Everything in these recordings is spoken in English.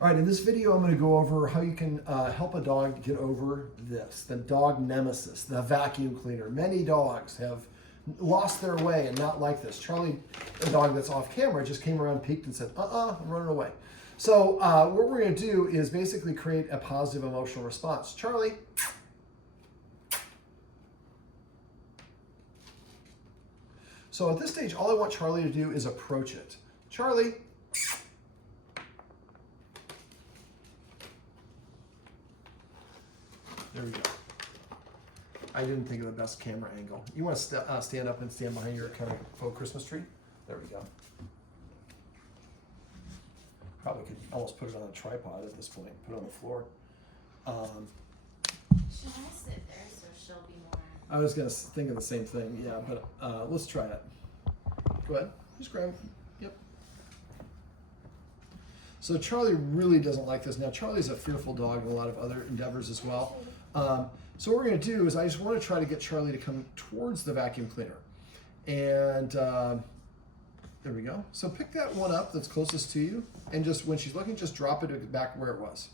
All right, in this video, I'm going to go over how you can help a dog get over this, the dog nemesis, the vacuum cleaner. Many dogs have lost their way and not like this. Charlie, a dog that's off camera, just came around, peeked and said, I'm running away. So what we're going to do is basically create a positive emotional response. Charlie. So at this stage, all I want Charlie to do is approach it. Charlie. There we go. I didn't think of the best camera angle. You want to stand up and stand behind your kind of faux Christmas tree? There we go. Probably could almost put it on a tripod at this point, put it on the floor. Should I sit there so she'll be more... I was going to think of the same thing, yeah, but let's try it. Go ahead, just grab it. Yep. So Charlie really doesn't like this. Now Charlie's a fearful dog in a lot of other endeavors as well. So what we're going to do is I just want to try to get Charlie to come towards the vacuum cleaner. And there we go. So pick that one up that's closest to you, and just when she's looking, just drop it back where it was.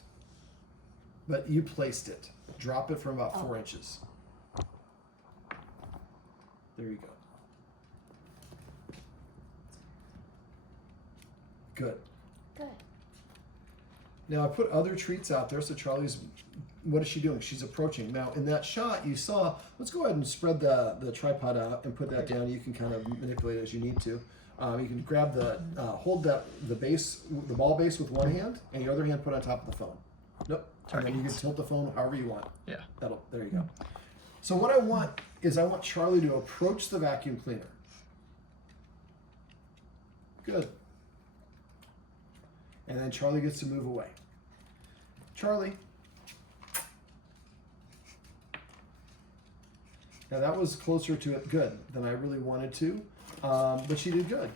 But you placed it. Drop it from about 4 inches. There you go. Good. Good. Now I put other treats out there, so Charlie's, what is she doing? She's approaching. Now in that shot you saw, let's go ahead and spread the tripod out and put that down. You can kind of manipulate it as you need to. You can grab hold the ball base with one hand, and your other hand put on top of the phone. Nope. And then you can tilt the phone however you want. Yeah. There you go. So what I want is I want Charlie to approach the vacuum cleaner. Good. And then Charlie gets to move away. Charlie. Now that was closer to it good than I really wanted to, but she did good.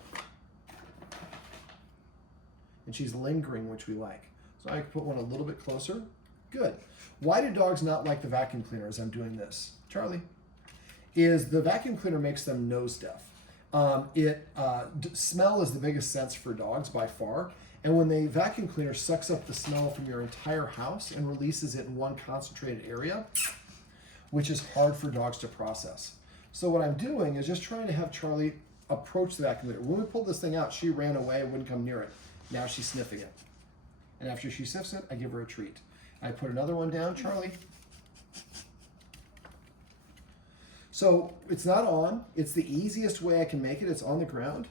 And she's lingering, which we like. So I can put one a little bit closer. Good. Why do dogs not like the vacuum cleaner as I'm doing this? Charlie, is the vacuum cleaner makes them nose deaf. Smell is the biggest sense for dogs by far. And when the vacuum cleaner sucks up the smell from your entire house and releases it in one concentrated area, which is hard for dogs to process. So what I'm doing is just trying to have Charlie approach the vacuum cleaner. When we pulled this thing out, she ran away, wouldn't come near it. Now she's sniffing it. And after she sniffs it, I give her a treat. I put another one down, Charlie. So it's not on. It's the easiest way I can make it. It's on the ground.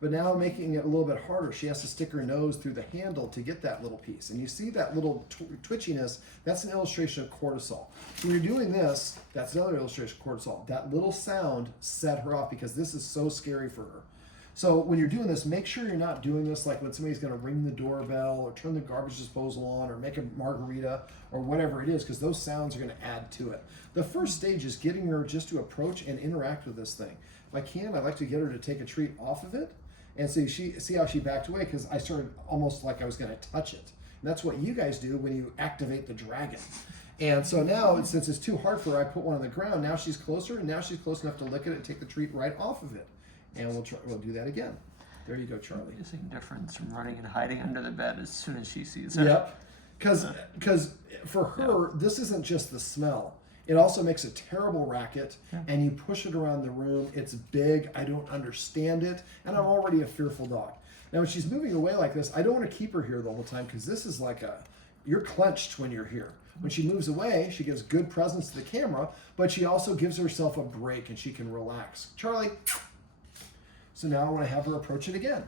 But now I'm making it a little bit harder. She has to stick her nose through the handle to get that little piece. And you see that little twitchiness, that's an illustration of cortisol. So when you're doing this, that's another illustration of cortisol. That little sound set her off because this is so scary for her. So when you're doing this, make sure you're not doing this like when somebody's gonna ring the doorbell or turn the garbage disposal on or make a margarita or whatever it is, because those sounds are gonna add to it. The first stage is getting her just to approach and interact with this thing. If I can, I like to get her to take a treat off of it. And see how she backed away, because I started almost like I was going to touch it. And that's what you guys do when you activate the dragon. And so now, since it's too hard for her, I put one on the ground. Now she's closer, and now she's close enough to lick it and take the treat right off of it. And we'll do that again. There you go, Charlie. Amazing difference from running and hiding under the bed as soon as she sees it. Yep. Because for her, this isn't just the smell. It also makes a terrible racket, and you push it around the room. It's big. I don't understand it, and I'm already a fearful dog. Now, when she's moving away like this, I don't want to keep her here the whole time, because this is like you're clenched when you're here. When she moves away, she gives good presence to the camera, but she also gives herself a break, and she can relax. Charlie. So now I want to have her approach it again.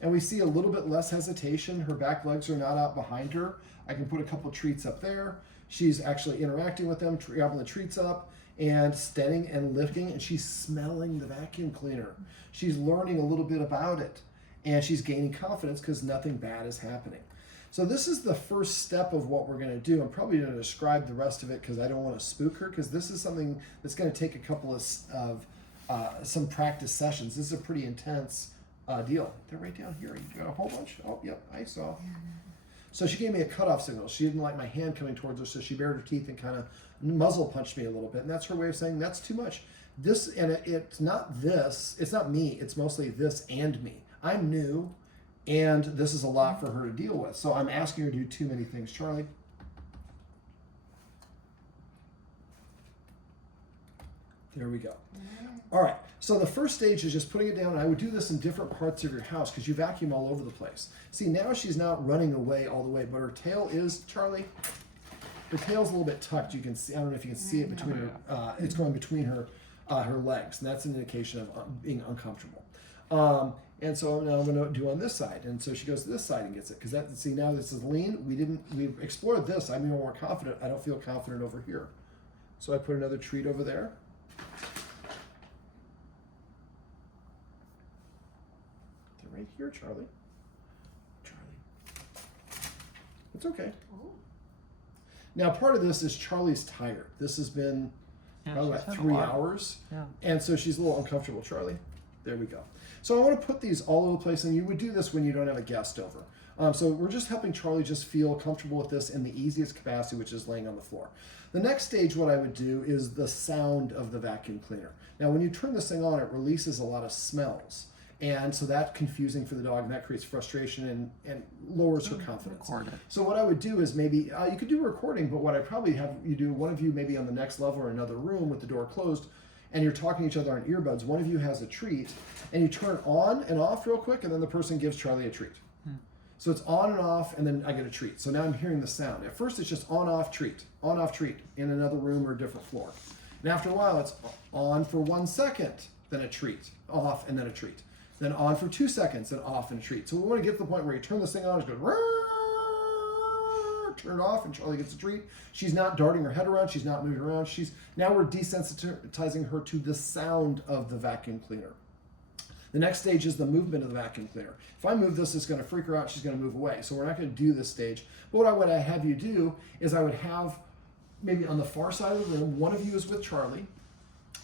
And we see a little bit less hesitation. Her back legs are not out behind her. I can put a couple treats up there. She's actually interacting with them, grabbing the treats up and standing and lifting, and she's smelling the vacuum cleaner. She's learning a little bit about it, and she's gaining confidence because nothing bad is happening. So this is the first step of what we're going to do. I'm probably going to describe the rest of it because I don't want to spook her, because this is something that's going to take a couple of some practice sessions. This is a pretty intense deal. They're right down here. You got a whole bunch? Oh, yep, I saw. So she gave me a cutoff signal. She didn't like my hand coming towards her, so she bared her teeth and kind of muzzle punched me a little bit. And that's her way of saying that's too much. It's not me. It's mostly this and me. I'm new. And this is a lot for her to deal with. So I'm asking her to do too many things. Charlie? There we go. All right, so the first stage is just putting it down. I would do this in different parts of your house because you vacuum all over the place. See, now she's not running away all the way, but her tail is, Charlie, her tail's a little bit tucked. You can see, I don't know if you can see it between her, it's going between her legs, and that's an indication of being uncomfortable. And so now I'm going to do on this side, and so she goes to this side and gets it because that. See, now this is lean. We explored this. I'm more confident. I don't feel confident over here, so I put another treat over there. They're right here, Charlie. It's okay. Ooh. Now, part of this is Charlie's tired. This has been probably she's about had a 3 lot. hours. Yeah. And so she's a little uncomfortable, Charlie. There we go. So I want to put these all over the place, and you would do this when you don't have a guest over. So we're just helping Charlie just feel comfortable with this in the easiest capacity, which is laying on the floor. The next stage, what I would do is the sound of the vacuum cleaner. Now, when you turn this thing on, it releases a lot of smells. And so that's confusing for the dog, and that creates frustration and lowers her confidence. Record it. So what I would do is maybe, you could do a recording, but what I'd probably have you do, one of you maybe on the next level or another room with the door closed, and you're talking to each other on earbuds. One of you has a treat, and you turn on and off real quick, and then the person gives Charlie a treat. So it's on and off, and then I get a treat. So now I'm hearing the sound. At first it's just on-off treat in another room or a different floor. And after a while it's on for 1 second, then a treat, off, and then a treat. Then on for 2 seconds, then off and a treat. So we want to get to the point where you turn this thing on, it goes, turn it off, and Charlie gets a treat. She's not darting her head around, she's not moving around. Now we're desensitizing her to the sound of the vacuum cleaner. The next stage is the movement of the vacuum cleaner. If I move this, it's going to freak her out, she's going to move away. So we're not going to do this stage. But what I would have you do is I would have, maybe on the far side of the room, one of you is with Charlie.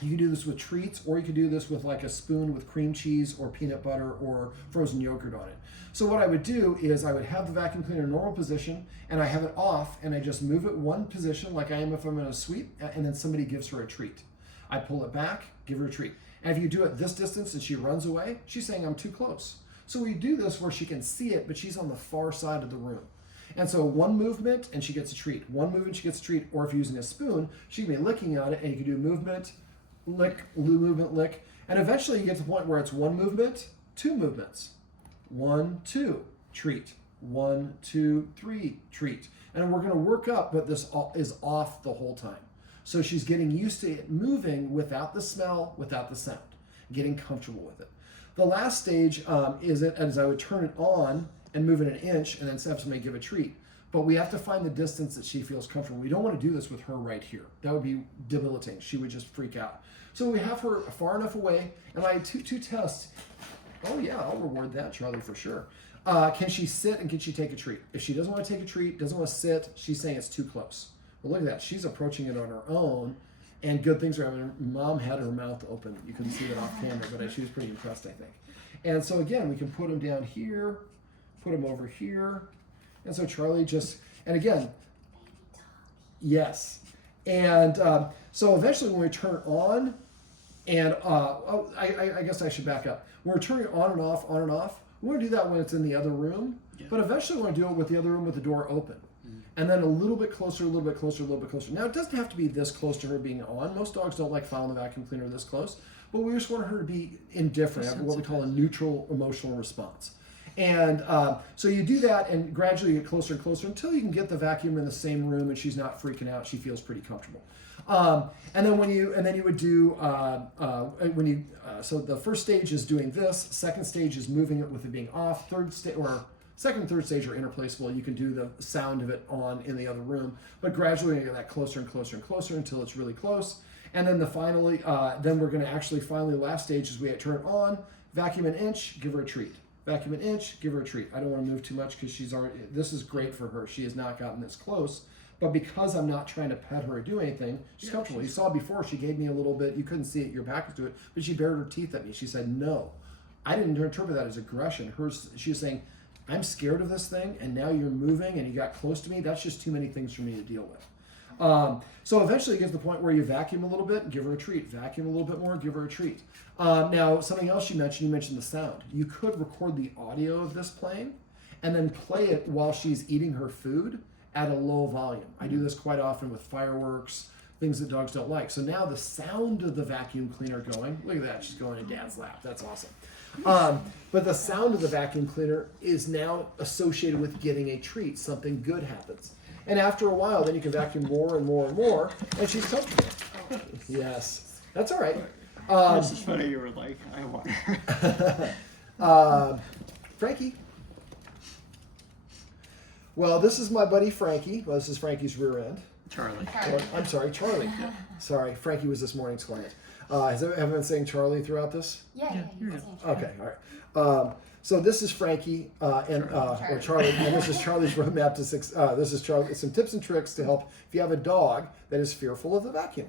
You can do this with treats, or you could do this with like a spoon with cream cheese or peanut butter or frozen yogurt on it. So what I would do is I would have the vacuum cleaner in normal position, and I have it off, and I just move it one position like I am if I'm in a suite, and then somebody gives her a treat. I pull it back, give her a treat. And if you do it this distance and she runs away, she's saying I'm too close. So we do this where she can see it, but she's on the far side of the room. And so one movement and she gets a treat. One movement, she gets a treat. Or if you're using a spoon, she can be licking on it, and you can do movement, lick, movement, lick. And eventually you get to the point where it's one movement, two movements. 1, 2, treat. 1, 2, 3, treat. And we're going to work up, but this is off the whole time. So she's getting used to it moving without the smell, without the sound, getting comfortable with it. The last stage is I would turn it on and move it an inch and then have somebody give a treat. But we have to find the distance that she feels comfortable. We don't want to do this with her right here. That would be debilitating. She would just freak out. So we have her far enough away, and I had two tests. Oh yeah, I'll reward that, Charlie, for sure. Can she sit and can she take a treat? If she doesn't want to take a treat, doesn't want to sit, she's saying it's too close. But look at that, she's approaching it on her own, and good things are happening. Mom had her mouth open. You couldn't see that off camera, but she was pretty impressed, I think. And so again, we can put him down here, put him over here, and so Charlie just, and again, yes. And so eventually when we turn it on, and I guess I should back up. When we're turning it on and off, we want to do that when it's in the other room, but eventually we want to do it with the other room with the door open. And then a little bit closer, a little bit closer, a little bit closer. Now, it doesn't have to be this close to her being on. Most dogs don't like following the vacuum cleaner this close, but we just want her to be indifferent, have what we call a neutral emotional response. And so you do that and gradually get closer and closer until you can get the vacuum in the same room and she's not freaking out. She feels pretty comfortable. And then you would do so the first stage is doing this. Second stage is moving it with it being off. Second and third stage are interplaceable. You can do the sound of it on in the other room, but gradually you get that closer and closer and closer until it's really close. And then then we're going to actually finally, last stage is we turn it on, vacuum an inch, give her a treat. Vacuum an inch, give her a treat. I don't want to move too much because this is great for her. She has not gotten this close, but because I'm not trying to pet her or do anything, she's comfortable. You saw before, she gave me a little bit, you couldn't see it, your back was to it, but she bared her teeth at me. She said, no. I didn't interpret that as aggression. She was saying, I'm scared of this thing, and now you're moving and you got close to me. That's just too many things for me to deal with. So eventually it gets to the point where you vacuum a little bit, give her a treat. Vacuum a little bit more, give her a treat. Now, something else you mentioned the sound. You could record the audio of this playing and then play it while she's eating her food at a low volume. I do this quite often with fireworks, things that dogs don't like. So now the sound of the vacuum cleaner going, look at that, she's going in Dad's lap. That's awesome. But the sound of the vacuum cleaner is now associated with getting a treat. Something good happens. And after a while, then you can vacuum more and more and more, and she's comfortable. Yes, that's all right. This is funny. You were like, I want. Frankie. Well, this is my buddy Frankie. Well, this is Frankie's rear end. Charlie. I'm sorry, Charlie. Sorry, Frankie was this morning's client. Has everyone been saying Charlie throughout this? Yeah, you can say Okay, all right. So this is Frankie or Charlie, and this is Charlie's roadmap to six. This is Charlie. Some tips and tricks to help if you have a dog that is fearful of the vacuum.